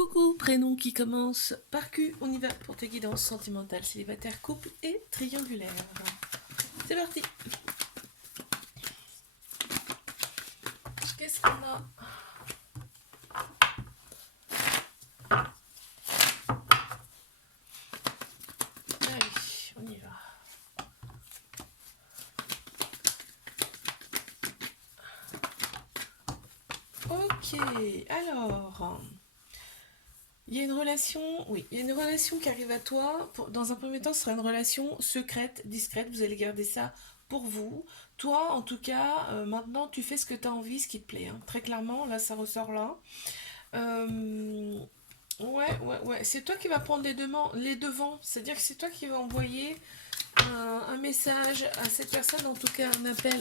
Coucou, prénom qui commence par Q, on y va pour tes guidances sentimentales, célibataire, couple et triangulaire. C'est parti. Qu'est-ce qu'on a? Allez, on y va. Ok, alors... Il y a une relation, oui, il y a une relation qui arrive à toi. Dans un premier temps, ce sera une relation secrète, discrète. Vous allez garder ça pour vous. Toi, en tout cas, maintenant, tu fais ce que tu as envie, ce qui te plaît, hein. Très clairement, là, ça ressort là. Euh, ouais. C'est toi qui vas prendre les devants. C'est-à-dire que c'est toi qui vas envoyer un message à cette personne, en tout cas un appel.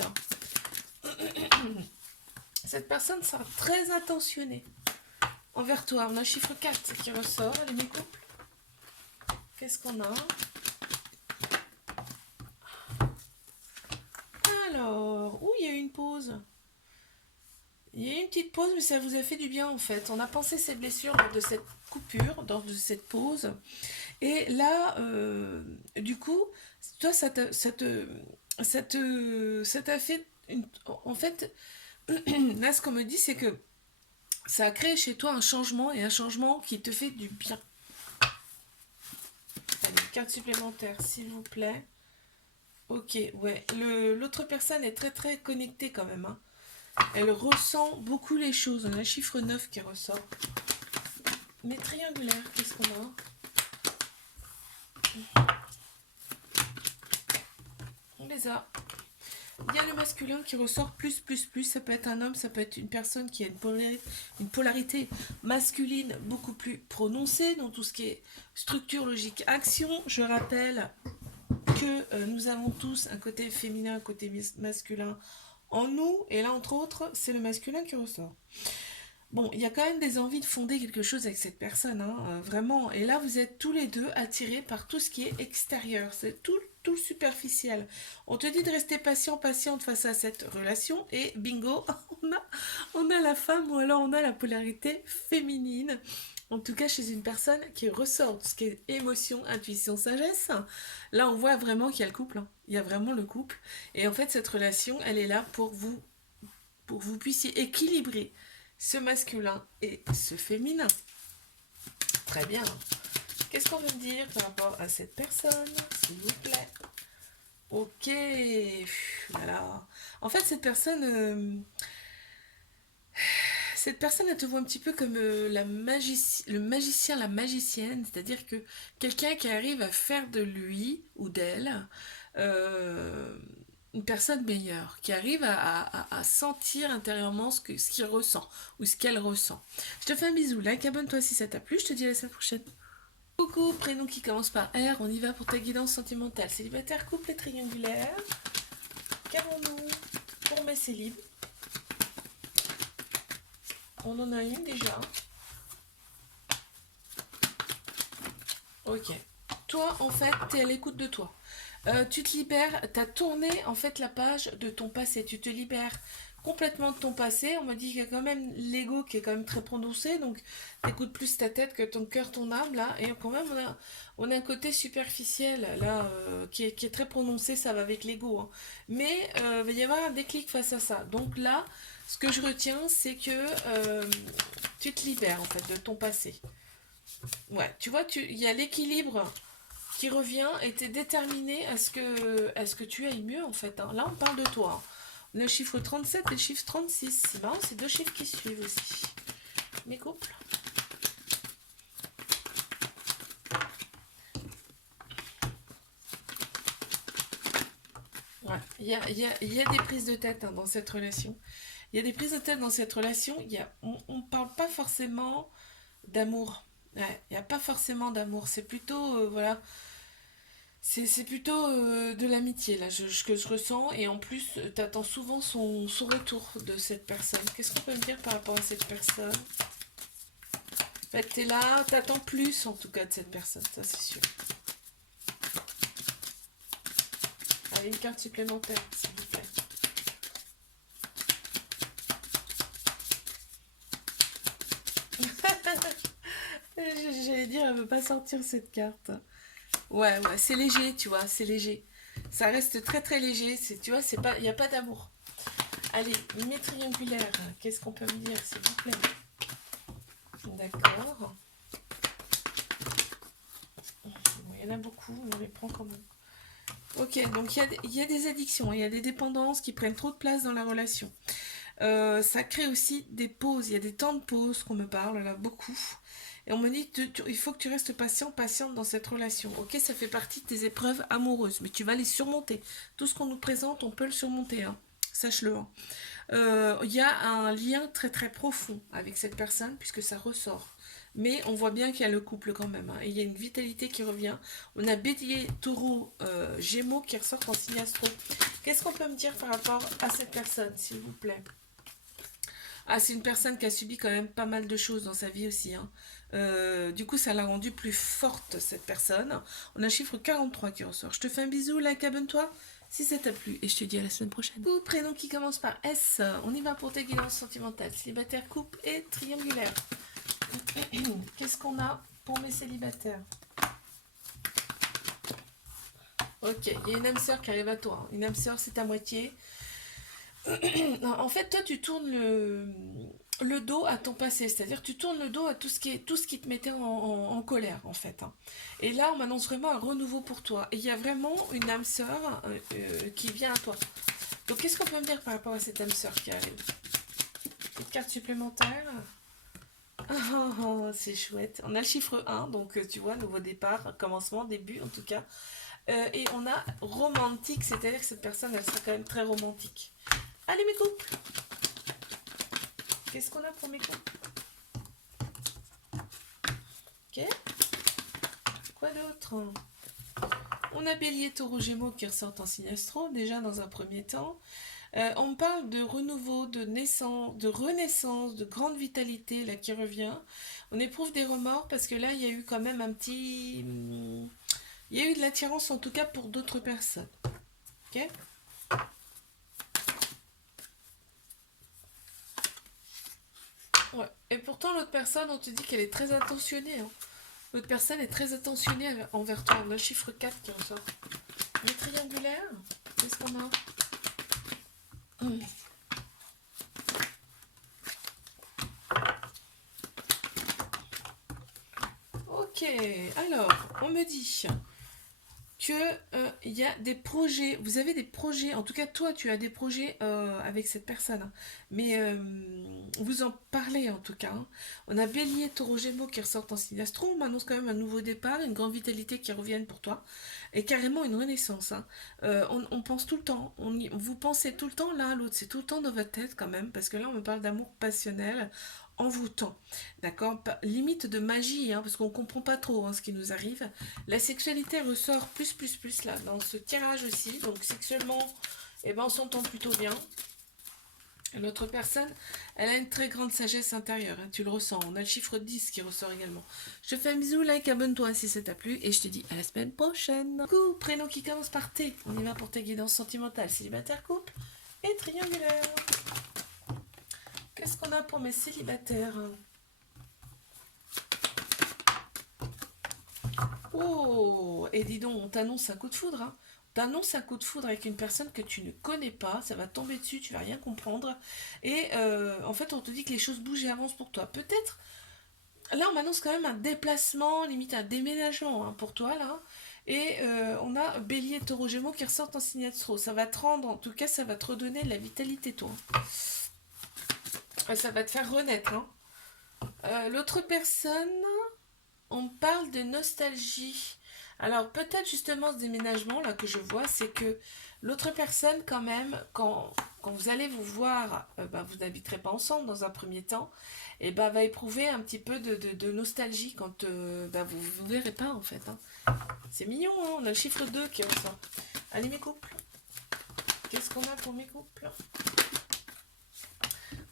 Cette personne sera très attentionnée envers toi. On a le chiffre 4 qui ressort. Allez, mes couples. Qu'est-ce qu'on a? Alors, il y a eu une pause. Il y a eu une petite pause, mais ça vous a fait du bien en fait. On a pensé ces blessures lors de cette coupure, lors de cette pause. Et là, du coup, toi, ça t'a fait... En fait, là, ce qu'on me dit, c'est que ça a créé chez toi un changement et un changement qui te fait du bien. Allez, carte supplémentaire, s'il vous plaît. Ok, ouais. L'autre personne est très très connectée quand même, hein. Elle ressent beaucoup les choses. On a le chiffre 9 qui ressort. Mais triangulaire, qu'est-ce qu'on a? On les a. Il y a le masculin qui ressort plus. Ça peut être un homme, ça peut être une personne qui a une polarité masculine beaucoup plus prononcée dans tout ce qui est structure, logique, action. Je rappelle que nous avons tous un côté féminin, un côté masculin en nous. Et là, entre autres, c'est le masculin qui ressort. Bon, il y a quand même des envies de fonder quelque chose avec cette personne, hein, vraiment. Et là, vous êtes tous les deux attirés par tout ce qui est extérieur. C'est tout le superficiel. On te dit de rester patiente face à cette relation. Et bingo, on a la femme ou alors on a la polarité féminine. En tout cas, chez une personne qui ressort tout ce qui est émotion, intuition, sagesse. Là, on voit vraiment qu'il y a le couple, hein. Il y a vraiment le couple. Et en fait, cette relation, elle est là pour que vous puissiez équilibrer ce masculin et ce féminin. Très bien. Qu'est-ce qu'on veut dire par rapport à cette personne, s'il vous plaît? Ok. Voilà. En fait, cette personne, elle te voit un petit peu comme le magicien, la magicienne, c'est-à-dire que quelqu'un qui arrive à faire de lui ou d'elle euh, une personne meilleure, qui arrive à sentir intérieurement ce qu'il ressent ou ce qu'elle ressent. Je te fais un bisou, like, abonne-toi si ça t'a plu, je te dis à la semaine prochaine. Coucou, prénom qui commence par R, on y va pour ta guidance sentimentale. Célibataire, couple et triangulaire. Qu'avons-nous pour mes célibes? On en a une déjà. Ok. Toi, en fait, t'es à l'écoute de toi. Tu te libères, t'as tourné en fait la page de ton passé. Tu te libères complètement de ton passé. On me dit qu'il y a quand même l'ego qui est quand même très prononcé, donc t'écoutes plus ta tête que ton cœur, ton âme là. Et quand même, on a un côté superficiel là qui est très prononcé. Ça va avec l'ego, hein. Mais il va y avoir un déclic face à ça. Donc là, ce que je retiens, c'est que tu te libères en fait de ton passé. Ouais, tu vois, il y a l'équilibre qui revient et t'es déterminé à ce que tu ailles mieux en fait, hein. Là, on parle de toi, hein. On a le chiffre 37 et le chiffre 36. C'est marrant, c'est deux chiffres qui suivent aussi. Mes couples. Ouais, il y a des prises de tête, hein, dans cette relation. Il y a des prises de tête dans cette relation. On ne parle pas forcément d'amour. Ouais, il n'y a pas forcément d'amour. C'est plutôt, voilà, c'est plutôt de l'amitié là que je ressens et en plus t'attends souvent son retour de cette personne. Qu'est-ce qu'on peut me dire par rapport à cette personne? En fait t'es là, t'attends plus en tout cas de cette personne, ça c'est sûr. Allez, une carte supplémentaire s'il vous plaît. dire, elle veut pas sortir cette carte. Ouais, ouais, c'est léger, tu vois, c'est léger. Ça reste très très léger, tu vois, c'est pas, il n'y a pas d'amour. Allez, mes triangulaires, qu'est-ce qu'on peut me dire, s'il vous plaît? D'accord. Bon, il y en a beaucoup, mais on les prend quand même. Ok, donc il y a des addictions, il y a des dépendances qui prennent trop de place dans la relation. Ça crée aussi des pauses, il y a des temps de pause qu'on me parle là, beaucoup. Et on me dit, il faut que tu restes patient, patiente dans cette relation. Ok, ça fait partie de tes épreuves amoureuses, mais tu vas les surmonter. Tout ce qu'on nous présente, on peut le surmonter, hein. Sache-le, hein. Il y a un lien très très profond avec cette personne, puisque ça ressort. Mais on voit bien qu'il y a le couple quand même, hein. Et il y a une vitalité qui revient. On a Bélier, Taureau, Gémeaux qui ressortent en signe astro. Qu'est-ce qu'on peut me dire par rapport à cette personne, s'il vous plaît? Ah, c'est une personne qui a subi quand même pas mal de choses dans sa vie aussi, hein. Du coup, ça l'a rendue plus forte, cette personne. On a le chiffre 43 qui ressort. Je te fais un bisou, like, abonne-toi si ça t'a plu. Et je te dis à la semaine prochaine. Couple, prénom qui commence par S. On y va pour tes guidances sentimentales. Célibataire, couple et triangulaire. Qu'est-ce qu'on a pour mes célibataires? Ok, il y a une âme sœur qui arrive à toi, hein. Une âme sœur, c'est à moitié. En fait, toi, tu tournes le dos à ton passé, c'est-à-dire tu tournes le dos à tout ce qui te mettait en colère, en fait, hein. Et là, on m'annonce vraiment un renouveau pour toi. Et il y a vraiment une âme sœur qui vient à toi. Donc, qu'est-ce qu'on peut me dire par rapport à cette âme sœur qui arrive? Une carte supplémentaire. Oh, c'est chouette. On a le chiffre 1, donc tu vois, nouveau départ, commencement, début en tout cas. Et on a romantique, c'est-à-dire que cette personne, elle sera quand même très romantique. Allez mes couples, qu'est-ce qu'on a pour mes couples? Ok. Quoi d'autre? On a Bélier, Taureau, Gémeaux qui ressortent en signe astro, déjà dans un premier temps. On me parle de renouveau, de naissance, de renaissance, de grande vitalité là qui revient. On éprouve des remords parce que là, il y a eu quand même un petit... Il y a eu de l'attirance en tout cas pour d'autres personnes. Ok. Ouais. Et pourtant, l'autre personne, on te dit qu'elle est très attentionnée, hein. L'autre personne est très attentionnée envers toi. On a le chiffre 4 qui ressort. Les triangulaires, qu'est-ce qu'on a? Ok, alors, on me dit que il y a des projets, vous avez des projets, en tout cas toi tu as des projets avec cette personne, hein. Mais vous en parlez en tout cas, hein. On a Bélier, Taureau, Gémeaux qui ressortent en signe astro, on m'annonce quand même un nouveau départ, une grande vitalité qui revienne pour toi, et carrément une renaissance, hein. On pense tout le temps, vous pensez tout le temps l'un à l'autre, c'est tout le temps dans votre tête quand même, parce que là on me parle d'amour passionnel, envoûtant, d'accord, limite de magie, hein, parce qu'on comprend pas trop, hein, ce qui nous arrive. La sexualité ressort plus là dans ce tirage aussi. Donc sexuellement, eh ben, on s'entend plutôt bien. L'autre personne, elle a une très grande sagesse intérieure, hein, tu le ressens. On a le chiffre 10 qui ressort également. Je te fais un bisou, like, abonne-toi si ça t'a plu. Et je te dis à la semaine prochaine. Coucou, prénom qui commence par T. On y va pour tes guidances sentimentales. Célibataire, couple et triangulaire. Qu'est-ce qu'on a pour mes célibataires? Oh, et dis donc, on t'annonce un coup de foudre, hein. On t'annonce un coup de foudre avec une personne que tu ne connais pas, ça va tomber dessus, tu vas rien comprendre. Et en fait, on te dit que les choses bougent et avancent pour toi. Peut-être, là, on m'annonce quand même un déplacement, limite un déménagement, hein, pour toi, là. Et on a Bélier, Taureau, Gémeaux qui ressortent en signe astro. Ça va te rendre, en tout cas, ça va te redonner de la vitalité, toi. Ça va te faire renaître, hein. L'autre personne, on parle de nostalgie. Alors peut-être justement ce déménagement là que je vois, c'est que l'autre personne quand même, quand vous allez vous voir, vous n'habiterez pas ensemble dans un premier temps, et va éprouver un petit peu de nostalgie quand vous vous verrez pas en fait, hein. C'est mignon, hein, on a le chiffre 2 qui est ça. Allez mes couples, qu'est-ce qu'on a pour mes couples?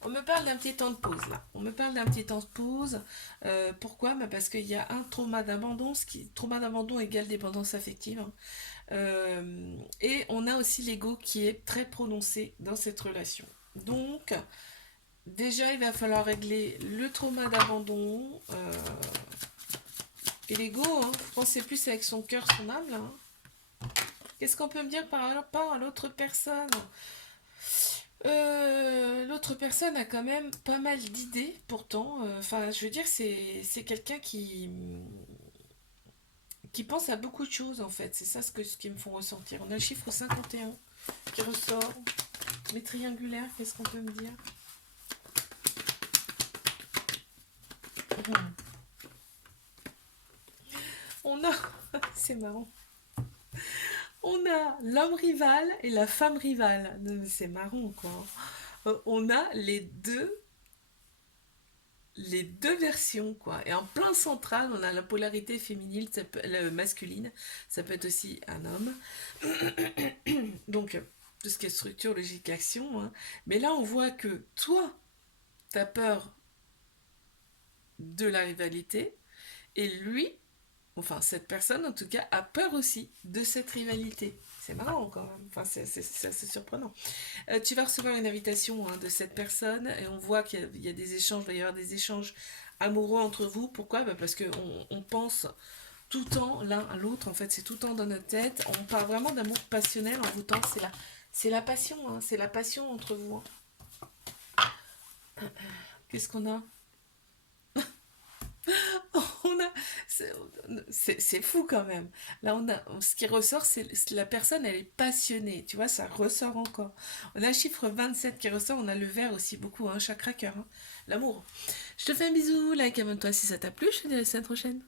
On me parle d'un petit temps de pause là. On me parle d'un petit temps de pause. Pourquoi? Parce qu'il y a un trauma d'abandon. Trauma d'abandon égale dépendance affective, hein. Et on a aussi l'ego qui est très prononcé dans cette relation. Donc, déjà, il va falloir régler le trauma d'abandon. Et l'ego, hein, penser plus avec son cœur, son âme, là. Hein. Qu'est-ce qu'on peut me dire par rapport à l'autre personne? L'autre personne a quand même pas mal d'idées, pourtant. Enfin, je veux dire, c'est quelqu'un qui pense à beaucoup de choses, en fait. C'est ça ce qui me font ressentir. On a le chiffre 51 qui ressort. Les triangulaires, qu'est-ce qu'on peut me dire? On a... c'est marrant. On a l'homme rival et la femme rivale. Non, mais c'est marrant, quoi. On a les deux versions, quoi. Et en plein central, on a la polarité féminine, masculine. Ça peut être aussi un homme. Donc, tout ce qui est structure, logique, action. Hein. Mais là, on voit que toi, t'as peur de la rivalité. Et lui, enfin, cette personne, en tout cas, a peur aussi de cette rivalité. C'est marrant quand même, enfin, c'est assez surprenant. Tu vas recevoir une invitation hein, de cette personne et on voit qu'il y a des échanges, il va y avoir des échanges amoureux entre vous. Pourquoi? Parce qu'on on pense tout le temps l'un à l'autre, en fait, c'est tout le temps dans notre tête. On parle vraiment d'amour passionnel en vous temps, c'est la passion, hein, c'est la passion entre vous. Hein. Qu'est-ce qu'on a? On a, c'est fou quand même. Là, on a, ce qui ressort, c'est la personne, elle est passionnée. Tu vois, ça ressort encore. On a le chiffre 27 qui ressort. On a le vert aussi beaucoup, hein, chakra cœur. Hein. L'amour. Je te fais un bisou, like, abonne-toi si ça t'a plu. Je te dis à la semaine prochaine.